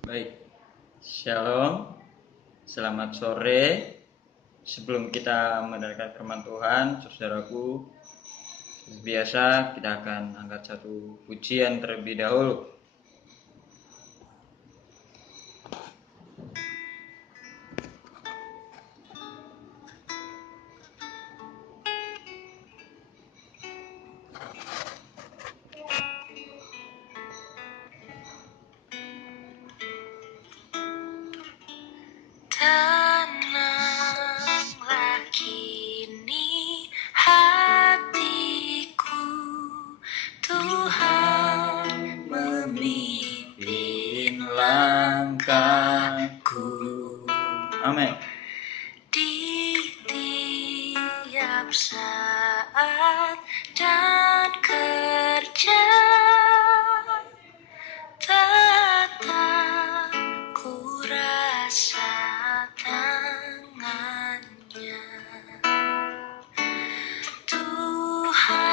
Baik, Shalom, selamat sore. Sebelum kita mendengarkan firman Tuhan, saudaraku, seperti biasa kita akan angkat satu pujian terlebih dahulu. Tenanglah kini hatiku, Tuhan memimpin langkahku. Amin. Di tiap saat dan kerja tetap ku rasa tangannya. Tuhanlah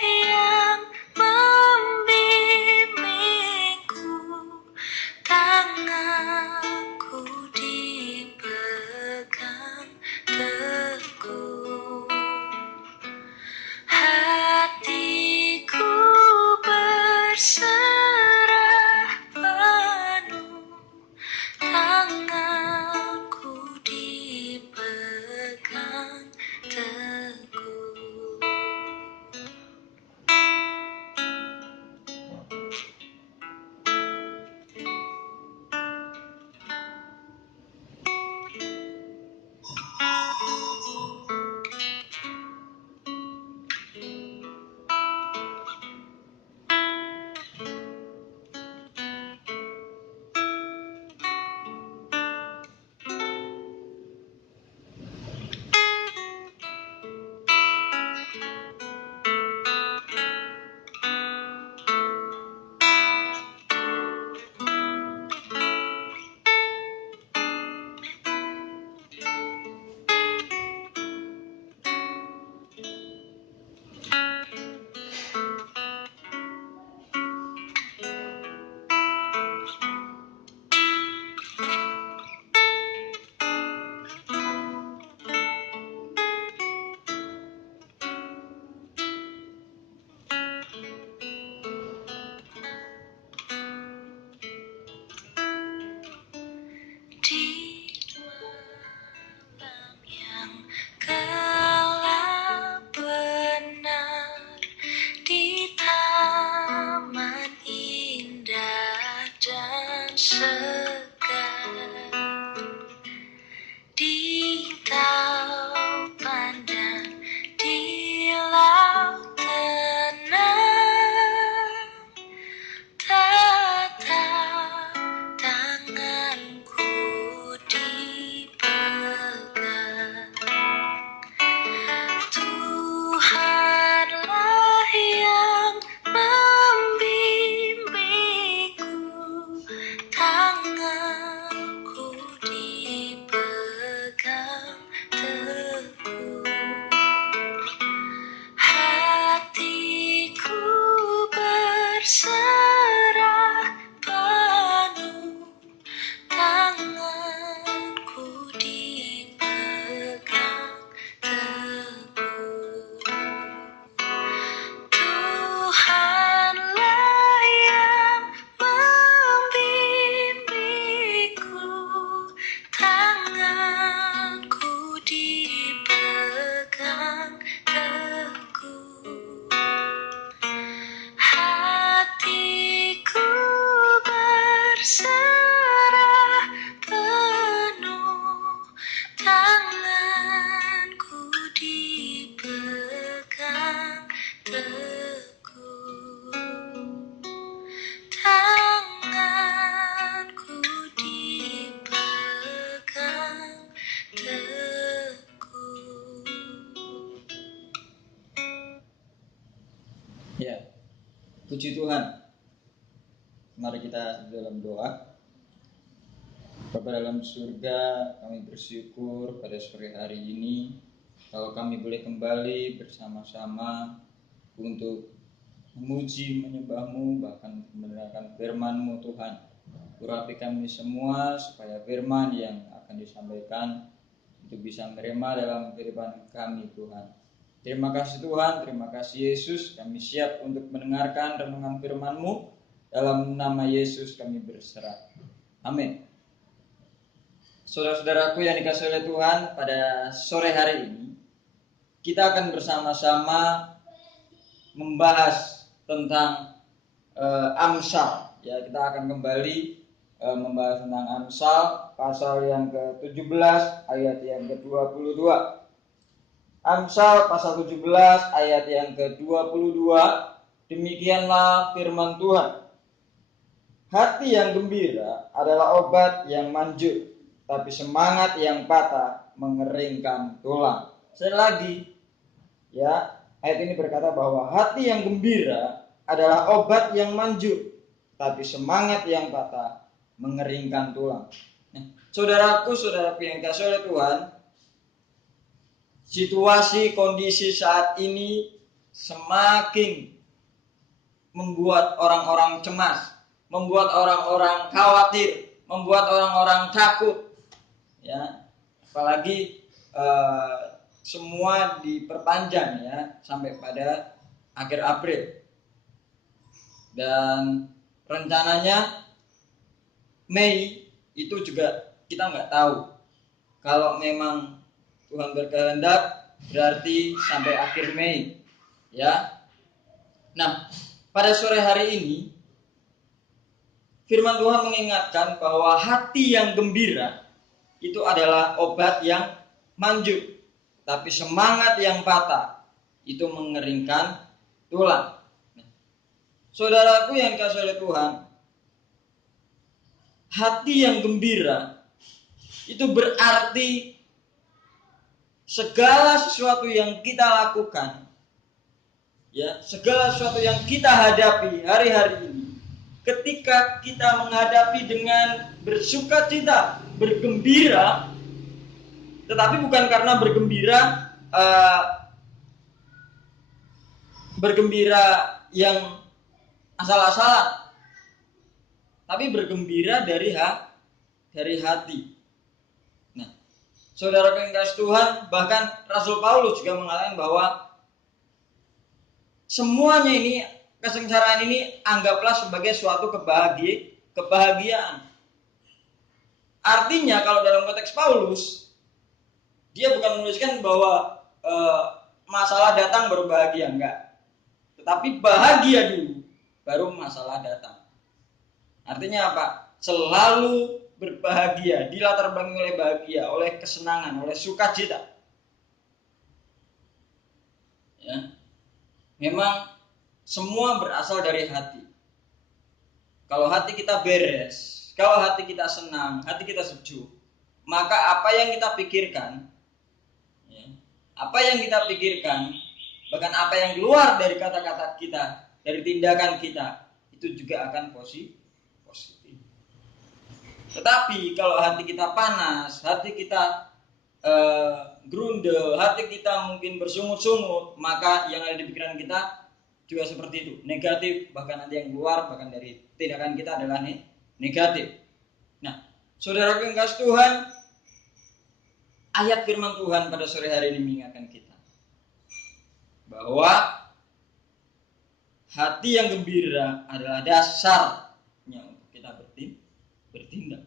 yang membimbingku, tanganku dipegang teguh. Hatiku berserah penuh, tanganku dipegang teguh. Di malam yang gelap benar, di taman indah dan segar, di taupan dan di laut tenang, tetap tanganku dipegang. Tuhanlah yang membimbingku, tanganku dipegang teguh. Hatiku berserah penuh, tanganku dipegang teguh. Tuhanlah yang membimbingku, tanganku dipegang teguh. Hatiku berserah penuh, tanganku dipegang teguh. Tanganku dipegang teguh. Ya, puji Tuhan. Mari kita dalam doa. Bapa dalam surga, kami bersyukur pada sore hari ini kalau kami boleh kembali bersama-sama untuk memuji, menyembah-Mu, bahkan mendengarkan firman-Mu Tuhan. urapi kami semua supaya firman yang akan disampaikan itu bisa merema dalam kehidupan kami Tuhan. Terima kasih Tuhan, terima kasih Yesus, kami siap untuk mendengarkan renungan firman-Mu. Dalam nama Yesus kami berserah. Amin. Saudara-saudaraku yang dikasihi oleh Tuhan, pada sore hari ini kita akan bersama-sama membahas tentang Amsal. Ya, kita akan kembali membahas tentang Amsal pasal yang ke-17 ayat yang ke-22. Amsal pasal 17 ayat yang ke-22, demikianlah firman Tuhan. Hati yang gembira adalah obat yang manjur, tapi semangat yang patah mengeringkan tulang. Sekali lagi, ya, ayat ini berkata bahwa hati yang gembira adalah obat yang manjur, tapi semangat yang patah mengeringkan tulang. Nah, saudaraku yang dikasihi oleh Tuhan, situasi kondisi saat ini semakin membuat orang-orang cemas, membuat orang-orang khawatir, membuat orang-orang takut. Ya, apalagi semua diperpanjang ya sampai pada akhir April. Dan rencananya Mei itu juga kita nggak tahu. Kalau memang Tuhan berkehendak berarti sampai akhir Mei, ya. Nah, pada sore hari ini firman Tuhan mengingatkan bahwa hati yang gembira itu adalah obat yang manjur, tapi semangat yang patah itu mengeringkan tulang. Saudaraku yang dikasihi oleh Tuhan, hati yang gembira itu berarti segala sesuatu yang kita lakukan, ya, segala sesuatu yang kita hadapi hari-hari ini, ketika kita menghadapi dengan bersukacita, bergembira, tetapi bukan karena bergembira yang asal-asalan, tapi bergembira dari hati. Nah, saudara yang kasih Tuhan, bahkan Rasul Paulus juga mengatakan bahwa semuanya ini, kesengsaraan ini anggaplah sebagai suatu kebahagiaan. Artinya kalau dalam konteks Paulus, dia bukan menuliskan bahwa masalah datang baru bahagia, enggak. Tetapi bahagia dulu, baru masalah datang. Artinya apa? Selalu berbahagia, dilatar belakangi oleh bahagia, oleh kesenangan, oleh sukacita. Ya. Memang semua berasal dari hati. Kalau hati kita beres, kalau hati kita senang, hati kita sejuk, maka apa yang kita pikirkan, ya, bahkan apa yang keluar dari kata-kata kita, dari tindakan kita, itu juga akan positif. Tetapi kalau hati kita panas, hati kita grundel, hati kita mungkin bersungut-sungut, maka yang ada di pikiran kita juga seperti itu, negatif. Bahkan nanti yang keluar bahkan dari tindakan kita adalah negatif. Nah, saudara yang kasih Tuhan, ayat firman Tuhan pada sore hari ini mengingatkan kita bahwa hati yang gembira adalah dasarnya untuk kita bertindak.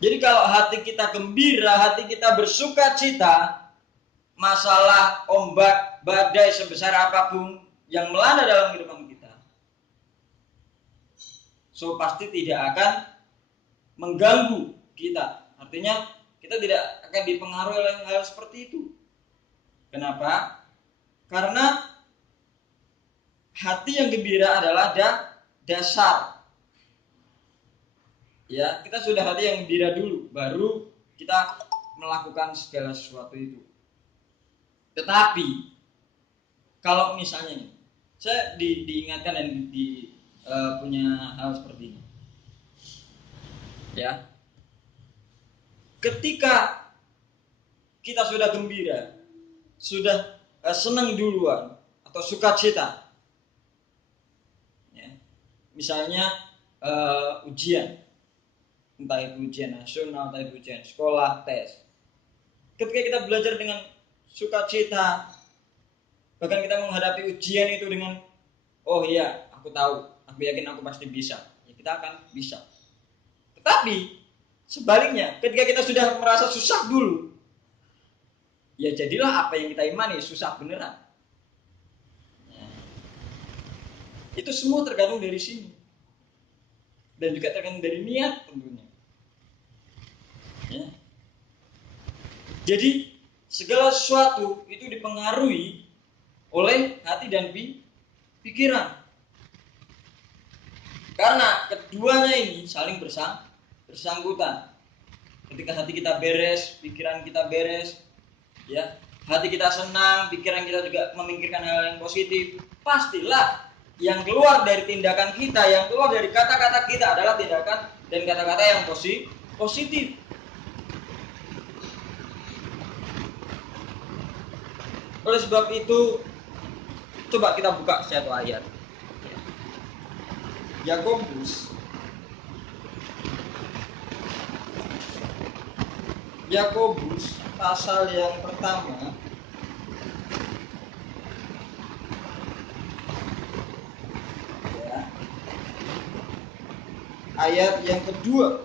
Jadi kalau hati kita gembira, hati kita bersukacita, masalah, ombak, badai sebesar apapun yang melanda dalam kehidupan kita, so pasti tidak akan mengganggu kita. Artinya kita tidak akan dipengaruhi oleh hal seperti itu. Kenapa? Karena hati yang gembira adalah dasar. Ya, kita sudah hati yang gembira dulu, baru kita melakukan segala sesuatu itu. Tetapi kalau misalnya nih, saya diingatkan dan punya hal seperti ini. Ya. Ketika kita sudah gembira, sudah senang duluan atau sukacita. Ya. Misalnya ujian, entah itu ujian nasional, entah itu ujian sekolah, tes. Ketika kita belajar dengan sukacita, bahkan kita menghadapi ujian itu dengan, oh iya, aku tahu, aku yakin aku pasti bisa, ya kita akan bisa. Tetapi sebaliknya, ketika kita sudah merasa susah dulu, ya jadilah apa yang kita imani, susah beneran. Ya. Itu semua tergantung dari sini. Dan juga tergantung dari niat tentunya. Ya. Jadi segala sesuatu itu dipengaruhi oleh hati dan pikiran. Karena keduanya ini saling bersangkutan. Ketika hati kita beres, pikiran kita beres, ya, hati kita senang, pikiran kita juga memikirkan hal yang positif, pastilah yang keluar dari tindakan kita, yang keluar dari kata-kata kita adalah tindakan dan kata-kata yang positif. Oleh sebab itu, coba kita buka satu ayat. Yakobus pasal yang pertama ya, ayat yang kedua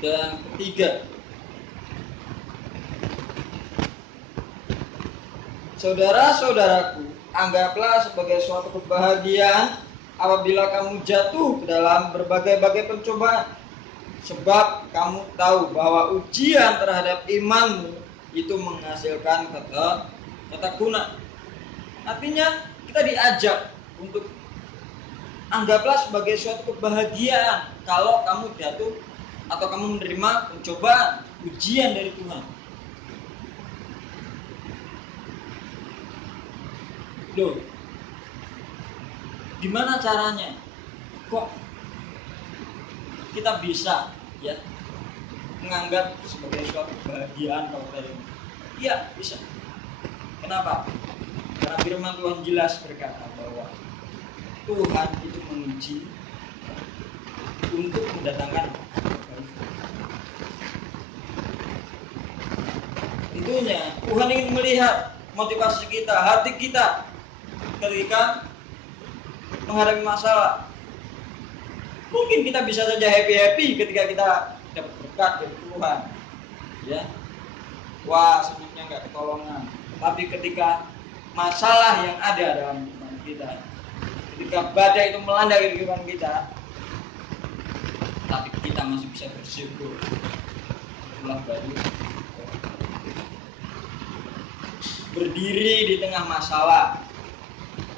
dan ketiga. Saudara-saudaraku, anggaplah sebagai suatu kebahagiaan apabila kamu jatuh ke dalam berbagai-bagai pencobaan, sebab kamu tahu bahwa ujian terhadap imanmu itu menghasilkan ketekunan. Artinya kita diajak untuk anggaplah sebagai suatu kebahagiaan kalau kamu jatuh atau kamu menerima pencobaan, ujian dari Tuhan. Loh, gimana caranya? Kok kita bisa ya menganggap sebagai suatu kebahagiaan kalau dari ini? Iya, bisa. Kenapa? Karena firman Tuhan jelas berkata bahwa Tuhan itu menguji untuk mendatangkan kebaikan. Tentunya Tuhan ingin melihat motivasi kita, hati kita ketika menghadapi masalah. Mungkin kita bisa saja happy ketika kita dapat berkat dari Tuhan, ya. Wah, senangnya nggak ketolongan. Tapi ketika masalah yang ada dalam kehidupan kita, ketika badai itu melanda kehidupan kita, tapi kita masih bisa bersyukur. Itulah baru berdiri di tengah masalah.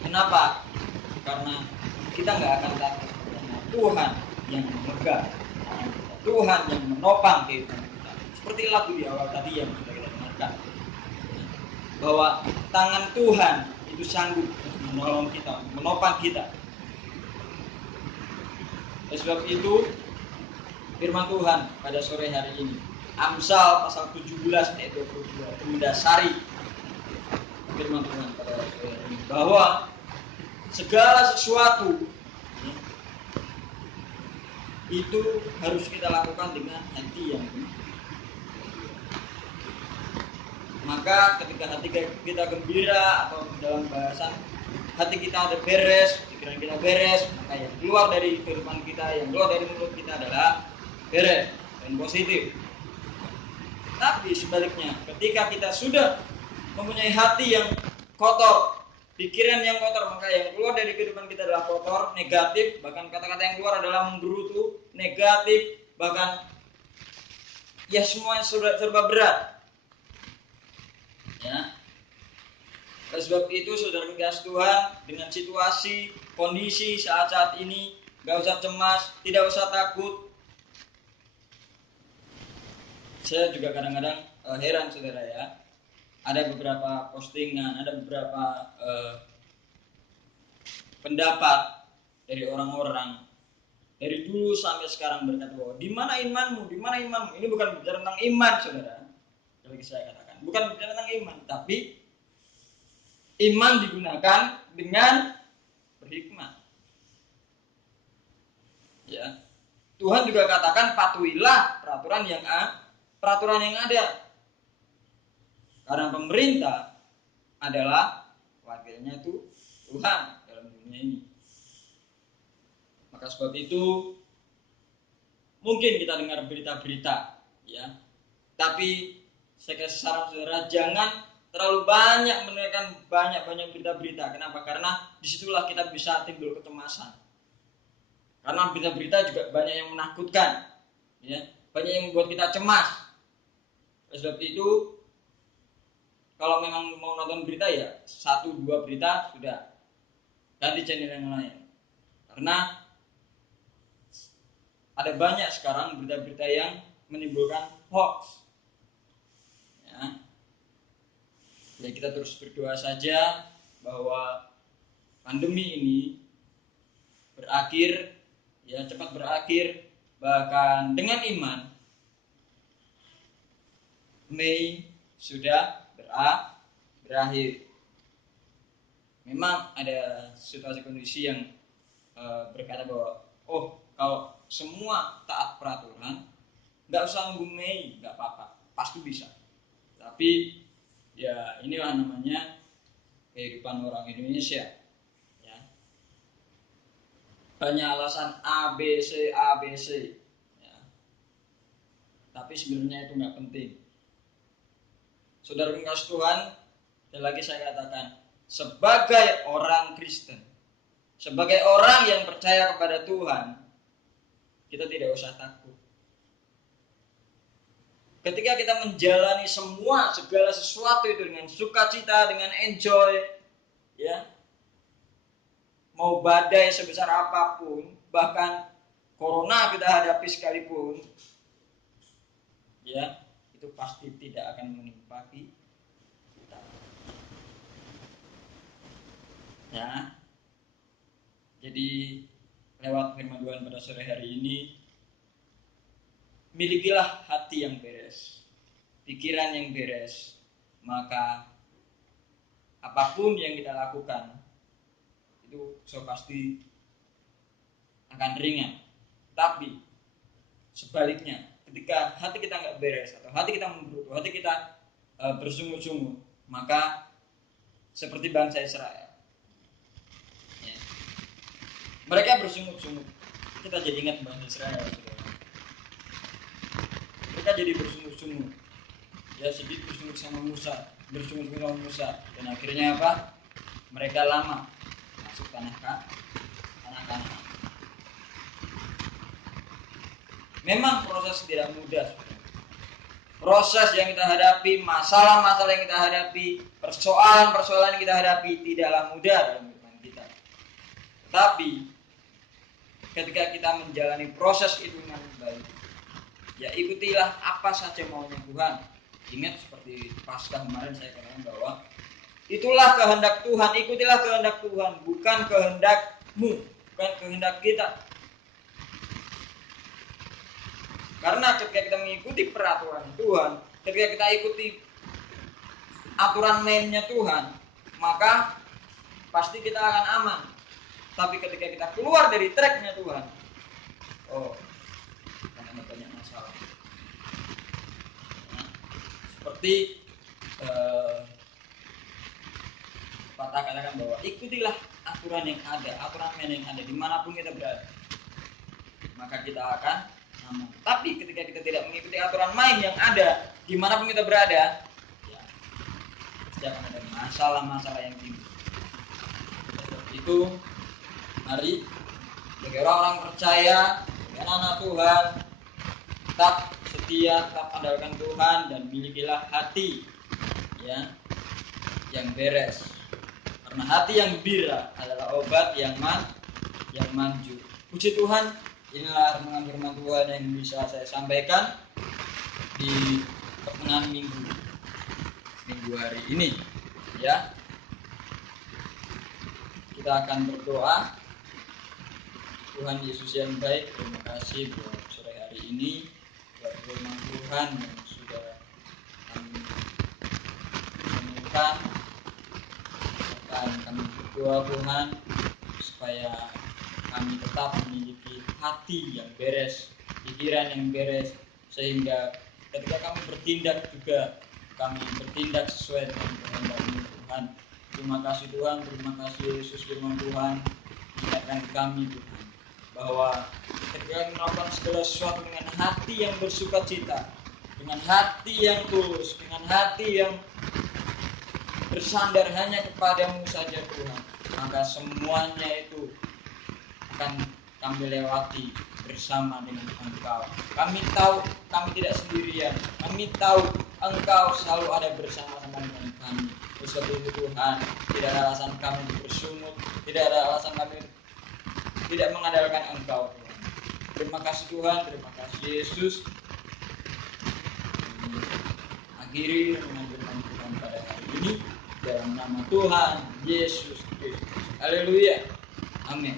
Kenapa? Karena kita nggak akan takut. Karena Tuhan yang memegang, Tuhan yang menopang kehidupan kita. Seperti lagu di awal tadi yang kita dengarkan, bahwa tangan Tuhan itu sanggup menolong kita, menopang kita. Oleh sebab itu, firman Tuhan pada sore hari ini, Amsal pasal 17 ayat 22 mendasari firman Tuhan pada sore hari ini, bahwa segala sesuatu itu harus kita lakukan dengan hati yang benar. Maka ketika hati kita gembira, atau dalam bahasan hati kita ada beres, pikiran kita beres, maka yang keluar dari kehidupan kita, yang keluar dari mulut kita adalah beres dan positif. Tapi sebaliknya, ketika kita sudah mempunyai hati yang kotor, pikiran yang kotor, maka yang keluar dari kehidupan kita adalah kotor, negatif, bahkan kata-kata yang keluar adalah menggerutu, negatif, bahkan ya semua serba berat. Ya. Oleh sebab itu, saudara kekasih Tuhan, dengan situasi, kondisi saat-saat ini, gak usah cemas, tidak usah takut. Saya juga kadang-kadang heran, saudara ya. Ada beberapa postingan, ada beberapa pendapat dari orang-orang dari dulu sampai sekarang berkata bahwa di mana imanmu, di mana imanmu. Ini bukan bicara tentang iman, saudara. Seperti saya katakan, bukan bicara tentang iman, tapi iman digunakan dengan berhikmat. Tuhan juga katakan patuhilah peraturan yang ada. Karena pemerintah adalah wakilnya itu Tuhan dalam dunia ini. Maka sebab itu mungkin kita dengar berita-berita, ya. Tapi saya kasih saran saudara, jangan terlalu banyak mendengarkan banyak berita-berita. Kenapa? Karena disitulah kita bisa timbul kecemasan. Karena berita-berita juga banyak yang menakutkan, ya, banyak yang membuat kita cemas. Oleh sebab itu, kalau memang mau nonton berita ya 1-2 berita sudah, ganti channel yang lain. Karena ada banyak sekarang berita-berita yang menimbulkan hoax. Ya, kita terus berdoa saja bahwa pandemi ini berakhir, ya, cepat berakhir. Bahkan dengan iman, Mei sudah berakhir. Memang ada situasi kondisi yang berkata bahwa kalau semua taat peraturan, nggak usah nunggu Mei, nggak apa-apa, pasti bisa. Tapi ya inilah namanya kehidupan orang Indonesia, ya. Banyak alasan ABC, ya. Tapi sebenarnya itu nggak penting. Saudara kasih Tuhan, dan lagi saya katakan, sebagai orang Kristen, sebagai orang yang percaya kepada Tuhan, kita tidak usah takut. Ketika kita menjalani segala sesuatu itu dengan sukacita, dengan enjoy, ya, mau badai sebesar apapun, bahkan corona kita hadapi sekalipun, ya, itu pasti tidak akan menimpa kita. Ya, jadi lewat firman Tuhan pada sore hari ini, milikilah hati yang beres, pikiran yang beres, maka apapun yang kita lakukan itu pasti akan ringan. Tapi sebaliknya, ketika hati kita nggak beres atau hati kita memburuk, hati kita bersungut-sungut, maka seperti bangsa Israel, ya, mereka bersungut-sungut. Kita jadi ingat bangsa Israel, mereka jadi bersungut-sungut, ya, sedikit bersungut sama Musa, dan akhirnya apa? Mereka lama masuk tanah Kanaan. Memang proses tidak mudah. Proses yang kita hadapi, masalah-masalah yang kita hadapi, persoalan-persoalan yang kita hadapi tidaklah mudah dalam kehidupan kita. Tetapi ketika kita menjalani proses itu dengan baik, ya ikutilah apa saja maunya Tuhan. Ingat seperti Paskah kemarin saya katakan bahwa itulah kehendak Tuhan, ikutilah kehendak Tuhan, bukan kehendakmu, bukan kehendak kita. Karena ketika kita mengikuti peraturan Tuhan, ketika kita ikuti aturan mainnya Tuhan, maka pasti kita akan aman. Tapi ketika kita keluar dari tracknya Tuhan, akan ada banyak masalah. Nah, seperti patah katakan bahwa ikutilah aturan yang ada, aturan main yang ada dimanapun kita berada, maka kita akan aman. Tapi ketika kita tidak mengikuti aturan main yang ada dimanapun kita berada, ya, pasti akan ada masalah-masalah yang timbul. Itu mari sebagai orang percaya, sebagai anak Tuhan, tetap setia, tetap andalkan Tuhan, dan milikilah hati, ya, yang beres. Karena hati yang gembira adalah obat yang manjur. Puji Tuhan, inilah renungan firman Tuhan yang bisa saya sampaikan di pertengahan minggu hari ini, ya. Kita akan berdoa. Tuhan Yesus yang baik, terima kasih buat sore hari ini, buat firman Tuhan yang sudah kami temukan. Kami berdoa Tuhan supaya kami tetap memiliki hati yang beres, pikiran yang beres, sehingga ketika kami bertindak juga kami bertindak sesuai dengan kehendak-Mu Tuhan. Terima kasih Tuhan, terima kasih Yesus, firman Tuhan mengingatkan kami Tuhan bahwa ketika kami melakukan segala sesuatu dengan hati yang bersukacita, dengan hati yang tulus, dengan hati yang bersandar hanya kepadamu saja Tuhan, maka semuanya itu akan kami lewati bersama dengan Engkau. Kami tahu kami tidak sendirian, kami tahu Engkau selalu ada bersama-sama dengan kami. Oleh sebab itu Tuhan, tidak ada alasan kami bersungut, tidak ada alasan kami tidak mengandalkan Engkau Tuhan. Terima kasih Tuhan, terima kasih Yesus. Akhiri dengan firman Tuhan pada hari ini dalam nama Tuhan Yesus Kristus. Haleluya. Amin.